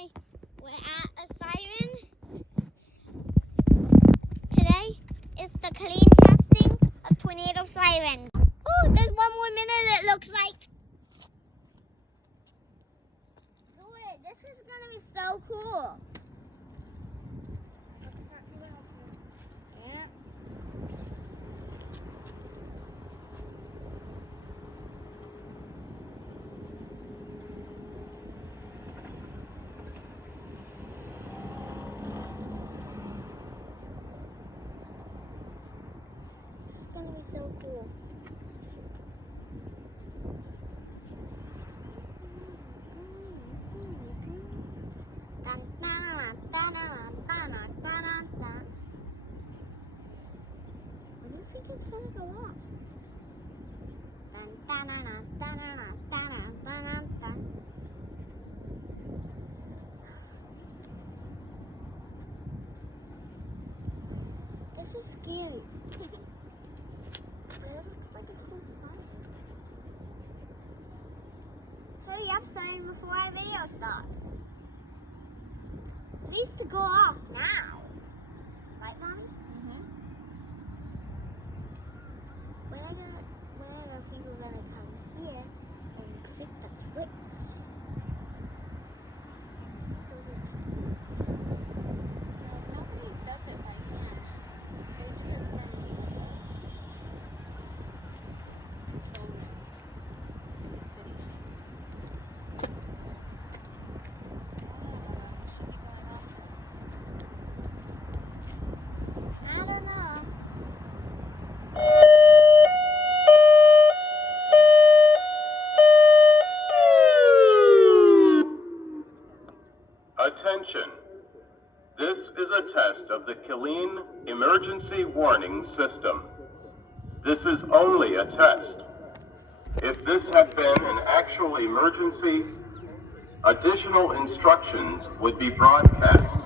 Hi, we're at a siren. Today is the clean testing of tornado siren. Oh, there's one more minute it looks like. This is gonna be so cool. Yeah. It's gonna be so cool. Dun, dun, dun, dun, dun, dun, dun, dun. I don't think it's gonna go off. Dun, dun, dun, dun, dun, dun, dun, dun, dun. This is scary. It looks like it's going to fire. Hurry up, siren, before our video starts. It needs to go off now. Right, Mommy? Mm-hmm. Where are people going to come here and click the switch? Nobody does it by hand. They do it by I don't know. Attention. This is a test of the Killeen Emergency Warning System. This is only a test. If this had been an actual emergency, additional instructions would be broadcast